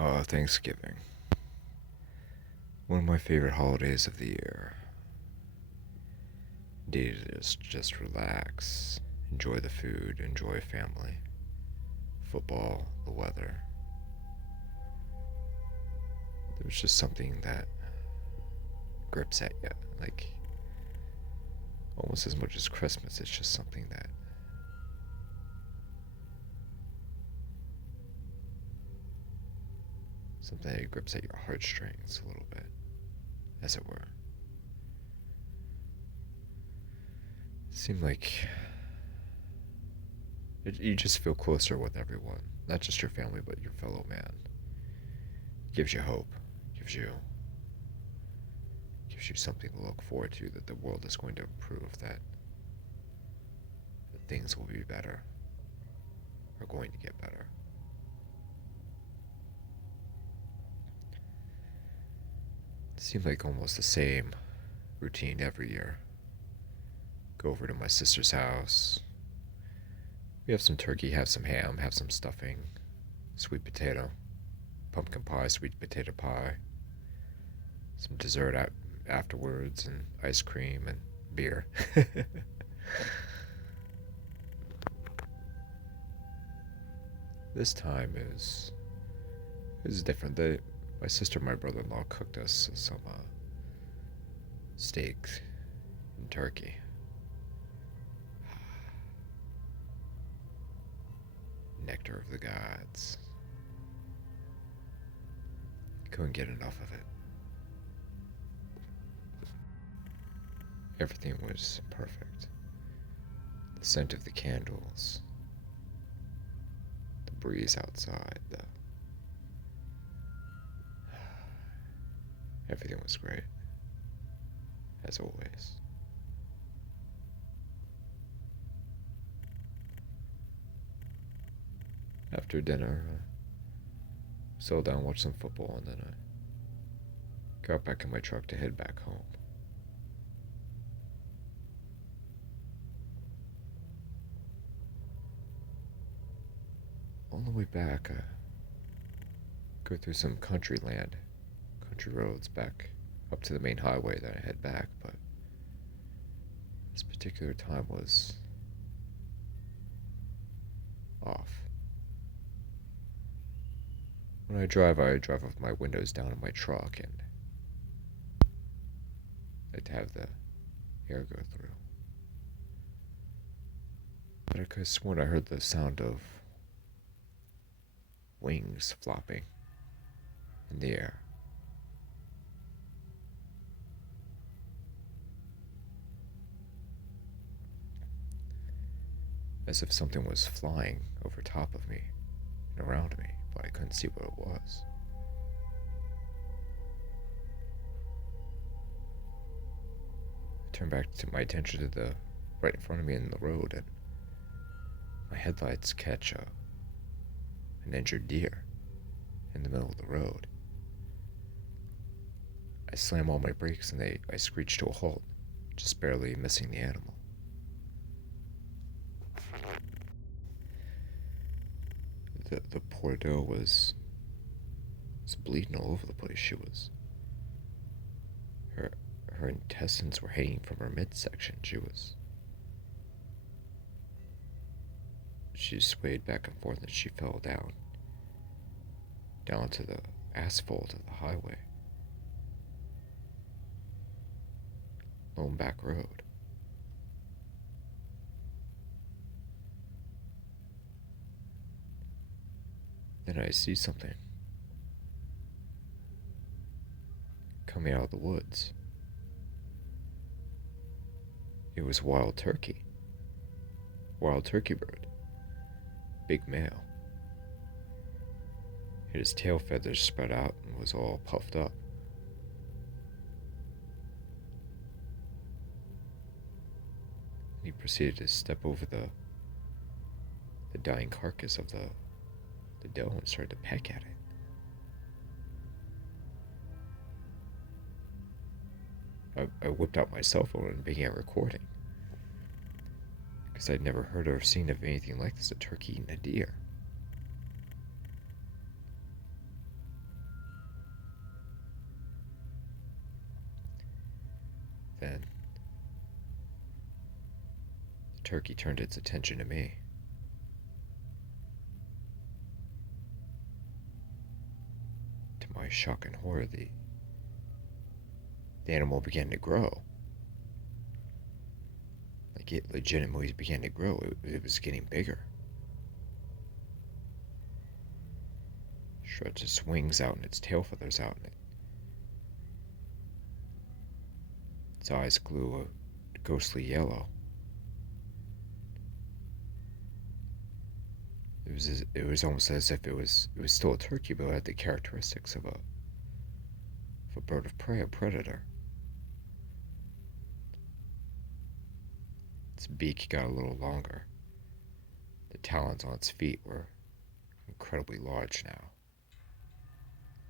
Thanksgiving. One of my favorite holidays of the year. Day to just relax, enjoy the food, enjoy family, football, the weather. There's just something that grips at you, like almost as much as Christmas. It's just something that grips at your heartstrings a little bit, as it were. It seemed like you just feel closer with everyone, not just your family, but your fellow man. Gives you hope, gives you gives you something to look forward to, that the world is going to improve, that things will be better, are going to get better. It seemed like almost the same routine every year. Go over to my sister's house. We have some turkey, have some ham, have some stuffing, sweet potato, pumpkin pie, sweet potato pie, some dessert afterwards, and ice cream and beer. This time is different. My sister and my brother-in-law cooked us some steak and turkey. Nectar of the gods. Couldn't get enough of it. Everything was perfect. The scent of the candles, the breeze outside, everything was great, as always. After dinner, I settled down, watched some football, and then I got back in my truck to head back home. On the way back, I go through some country roads back up to the main highway, then I head back, but this particular time was off. When I drive with my windows down in my truck, and I like to have the air go through. But I could have sworn I heard the sound of wings flopping in the air. As if something was flying over top of me and around me, but I couldn't see what it was. I turned back to my attention to the right in front of me in the road, and my headlights catch an injured deer in the middle of the road. I slam all my brakes and I screech to a halt, just barely missing the animal. The poor doe was bleeding all over the place. Her intestines were hanging from her midsection. She swayed back and forth, and she fell down to the asphalt of the highway. Lone back road. Then I see something coming out of the woods. It was wild turkey bird, big male. His tail feathers spread out and was all puffed up. He proceeded to step over the dying carcass of the doe and started to peck at it. I whipped out my cell phone and began recording, because I'd never heard or seen of anything like this, a turkey eating a deer. Then the turkey turned its attention to me. To my shock and horror, the animal began to grow. Like it legitimately began to grow. It was getting bigger. Stretched its wings out and its tail feathers out, and its eyes grew a ghostly yellow. It was almost as if it was still a turkey, but it had the characteristics of a bird of prey, a predator. Its beak got a little longer. The talons on its feet were incredibly large now.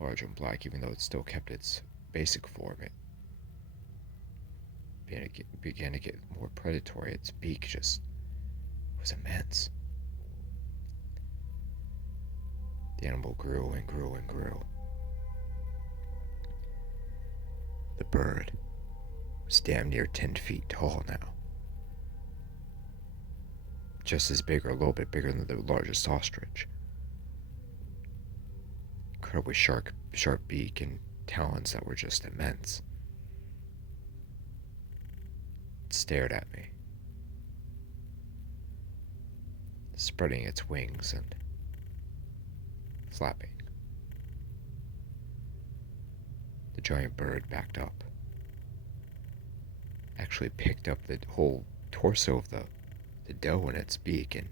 Large and black, even though it still kept its basic form. It began to get more predatory. Its beak just was immense. The animal grew and grew and grew. The bird was damn near 10 feet tall now. Just as big or a little bit bigger than the largest ostrich. Incredibly sharp beak and talons that were just immense. It stared at me, spreading its wings and flapping. The giant bird backed up, actually picked up the whole torso of the doe in its beak and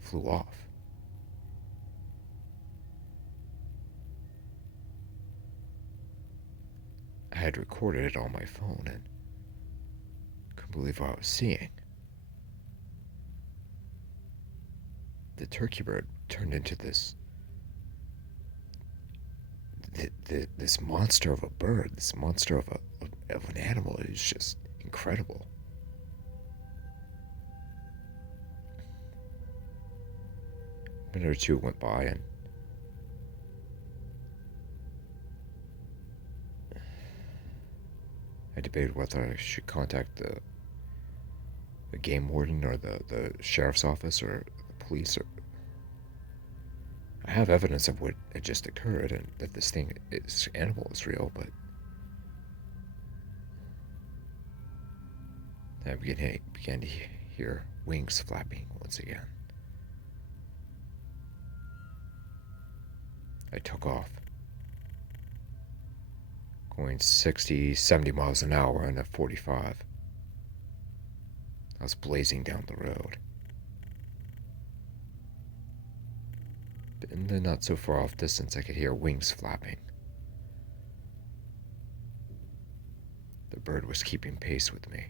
flew off. I had recorded it on my phone and couldn't believe what I was seeing. The turkey bird turned into this monster of a bird, this monster of an animal. It was just incredible. A minute or two went by, and I debated whether I should contact the game warden or the sheriff's office or the police. I have evidence of what had just occurred and that this animal is real, but I began to hear wings flapping once again. I took off, going 60, 70 miles an hour on a 45. I was blazing down the road. In the not so far off distance, I could hear wings flapping. The bird was keeping pace with me.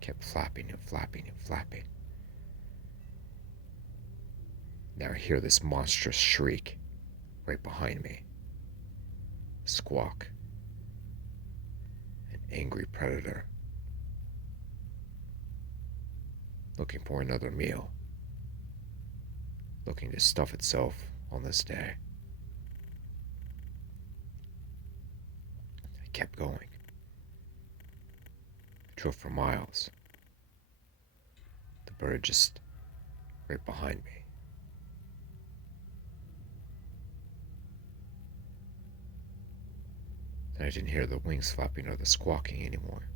Kept flapping and flapping and flapping. Now I hear this monstrous shriek right behind me. A squawk. An angry predator. Looking for another meal. Looking to stuff itself on this day. I kept going. I drove for miles. The bird just right behind me. Then I didn't hear the wings flapping or the squawking anymore.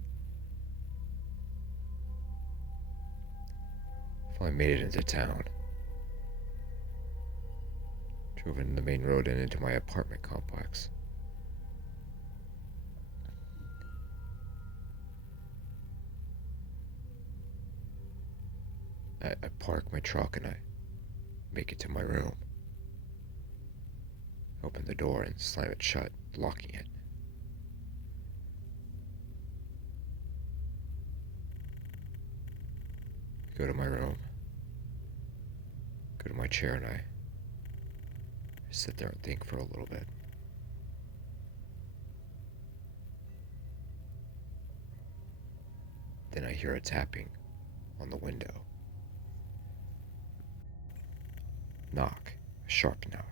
Finally made it into town. Drove into the main road and into my apartment complex. I park my truck and I make it to my room. Open the door and slam it shut, locking it. Go to my room. Go to my chair and I sit there and think for a little bit. Then I hear a tapping on the window. Knock. A sharp knock.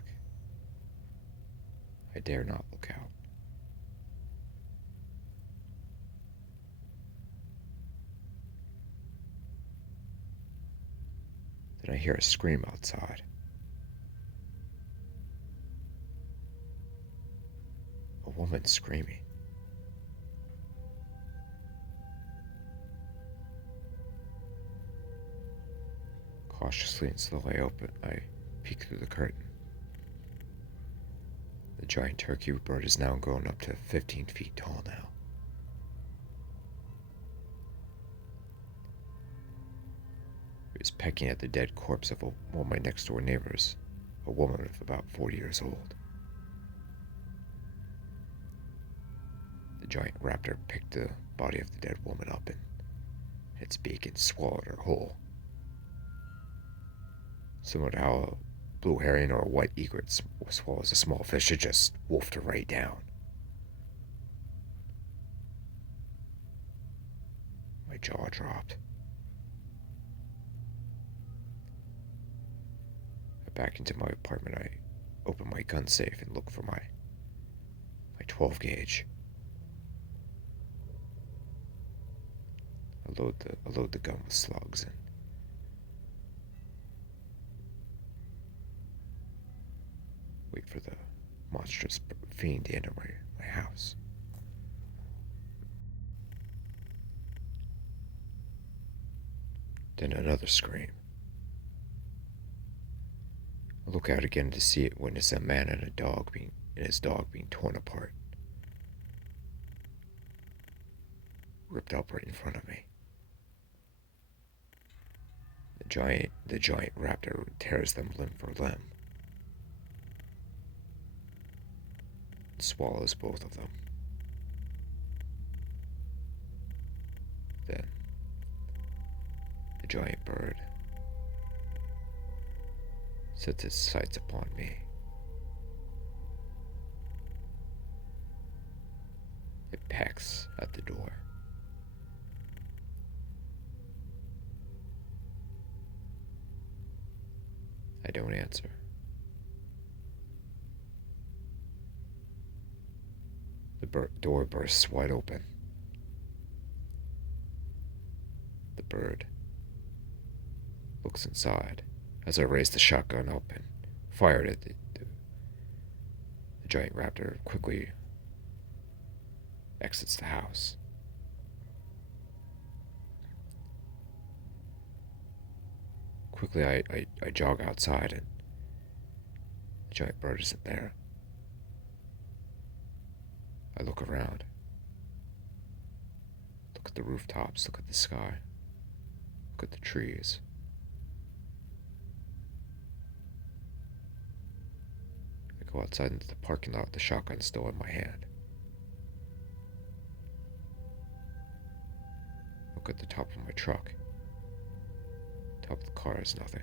I dare not look out. Then I hear a scream outside. A woman screaming. Cautiously and slowly I peek through the curtain. The giant turkey bird is now grown up to 15 feet tall now. It was pecking at the dead corpse of one of my next door neighbors, a woman of about 40 years old. The giant raptor picked the body of the dead woman up in its beak and swallowed her whole. Similar to how a blue heron or a white egret swallows a small fish, it just wolfed her right down. My jaw dropped. Back into my apartment, I open my gun safe and look for my 12 gauge. I load the gun with slugs and wait for the monstrous fiend to enter my house. Then another scream. I look out again to see it witness a man and his dog being torn apart. Ripped up right in front of me. The giant raptor tears them limb for limb. And swallows both of them. Then the giant bird sets its sights upon me. It pecks at the door. I don't answer. The door bursts wide open. The bird looks inside as I raise the shotgun up and fired at the giant raptor. Quickly exits the house. Quickly, I jog outside, and the giant bird isn't there. I look around. Look at the rooftops, look at the sky, look at the trees. I go outside into the parking lot with the shotgun still in my hand. Look at the top of my truck. Top of the car is nothing.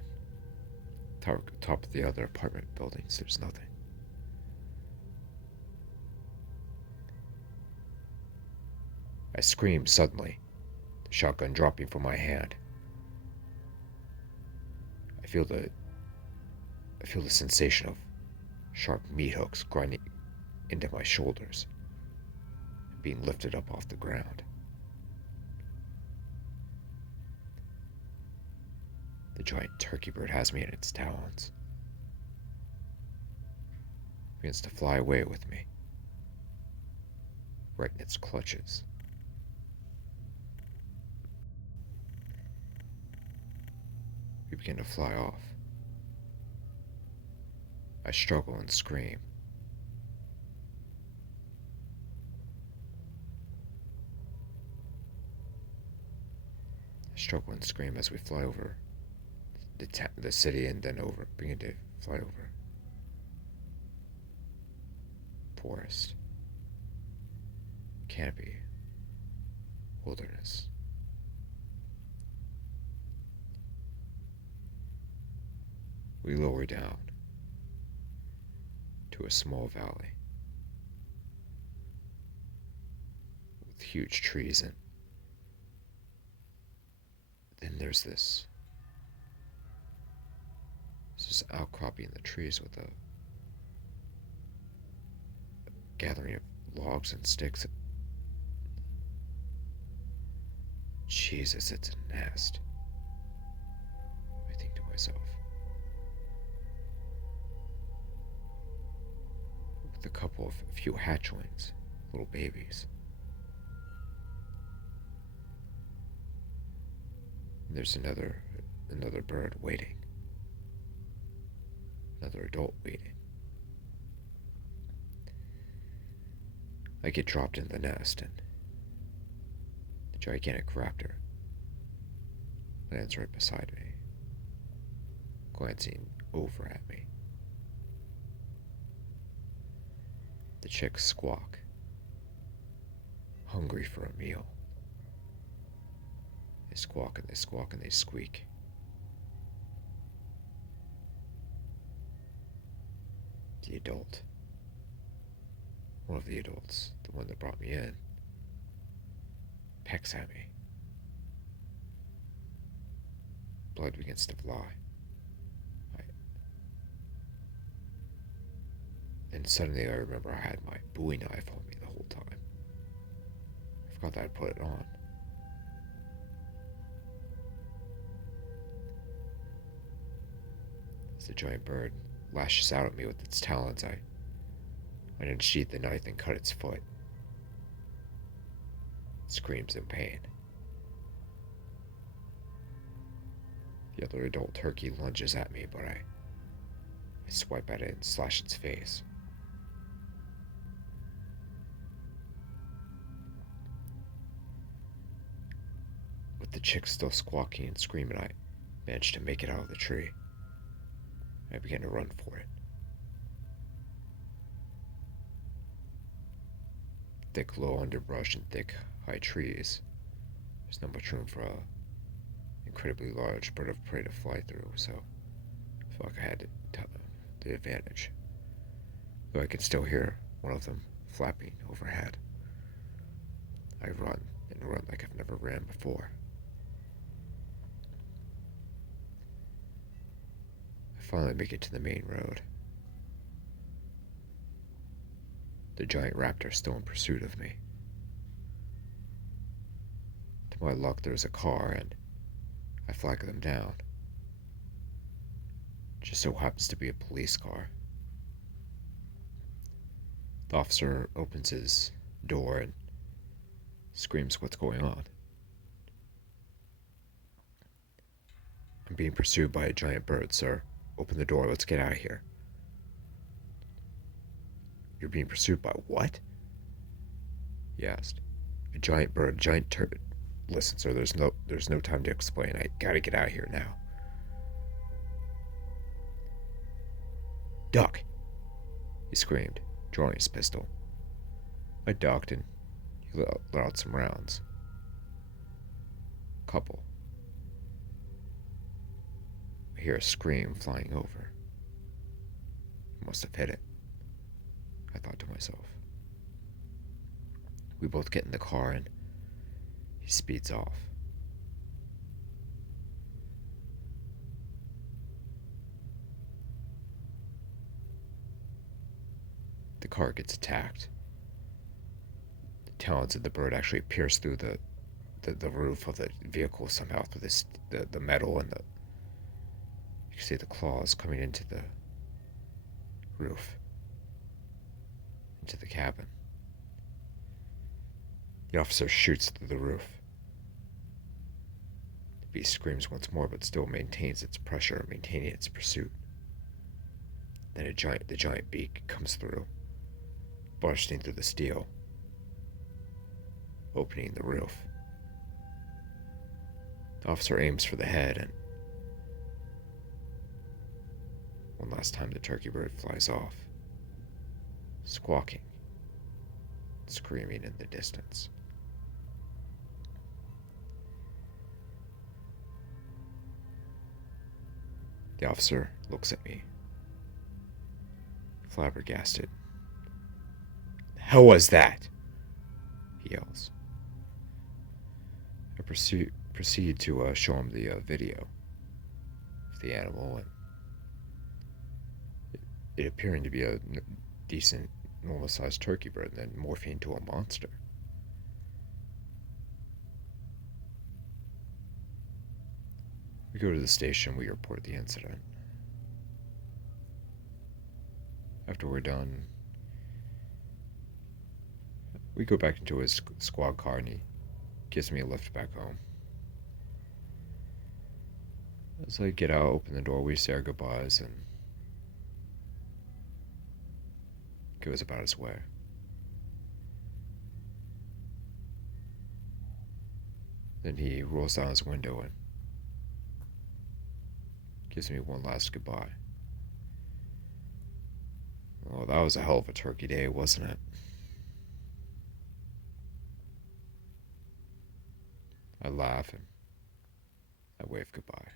Top of the other apartment buildings, there's nothing. I scream suddenly, the shotgun dropping from my hand. I feel the sensation of sharp meat hooks grinding into my shoulders, being lifted up off the ground. The giant turkey bird has me in its talons. It begins to fly away with me, right in its clutches. We begin to fly off. I struggle and scream. I struggle and scream as we fly over the city and then begin to fly over forest, canopy, wilderness. We lower down to a small valley with huge trees, and then there's this outcropping in the trees with gathering of logs and sticks. Jesus, it's a nest. I think to myself. With a few hatchlings, little babies. And there's another bird waiting. Another adult waiting. I get dropped in the nest, and the gigantic raptor lands right beside me, glancing over at me. The chicks squawk, hungry for a meal. They squawk and they squawk and they squeak. The adult, one of the adults, the one that brought me in, pecks at me. Blood begins to fly. And suddenly I remember I had my Bowie knife on me the whole time. I forgot that I put it on. As the giant bird lashes out at me with its talons, I unsheath the knife and cut its foot. It screams in pain. The other adult turkey lunges at me, but I swipe at it and slash its face. With the chicks still squawking and screaming, I managed to make it out of the tree. I began to run for it. Thick, low underbrush and thick, high trees. There's not much room for a incredibly large bird of prey to fly through, so I felt like I had the advantage. Though I could still hear one of them flapping overhead. I run and run like I've never ran before. I finally make it to the main road. The giant raptor is still in pursuit of me. To my luck, there's a car, and I flag them down. It just so happens to be a police car. The officer opens his door and screams, "What's going on?" "I'm being pursued by a giant bird, sir. Open the door, let's get out of here." "You're being pursued by what?" he asked. "A giant bird, a giant turd. Listen, sir, there's no time to explain. I gotta get out of here now." "Duck!" he screamed, drawing his pistol. I ducked and he let out some rounds. A couple. I hear a scream flying over. I must have hit it, I thought to myself. We both get in the car and he speeds off. The car gets attacked. The talons of the bird actually pierce through the roof of the vehicle somehow, through the metal, and you can see the claws coming into the roof, into the cabin. The officer shoots through the roof. The beast screams once more, but still maintains its pressure, maintaining its pursuit. Then the giant beak comes through, bursting through the steel, opening the roof. The officer aims for the head, and one last time the turkey bird flies off, squawking, screaming in the distance. The officer looks at me, flabbergasted. "The hell was that?" he yells. I proceed to show him the video of the animal, and it appearing to be a decent normal sized turkey bird and then morphing into a monster. We go to the station, we report the incident. After we're done, we go back into his squad car and he gives me a lift back home. As I get out, open the door, we say our goodbyes, and goes about his way. Then he rolls down his window and gives me one last goodbye. Oh, that was a hell of a turkey day, wasn't it? I laugh and I wave goodbye.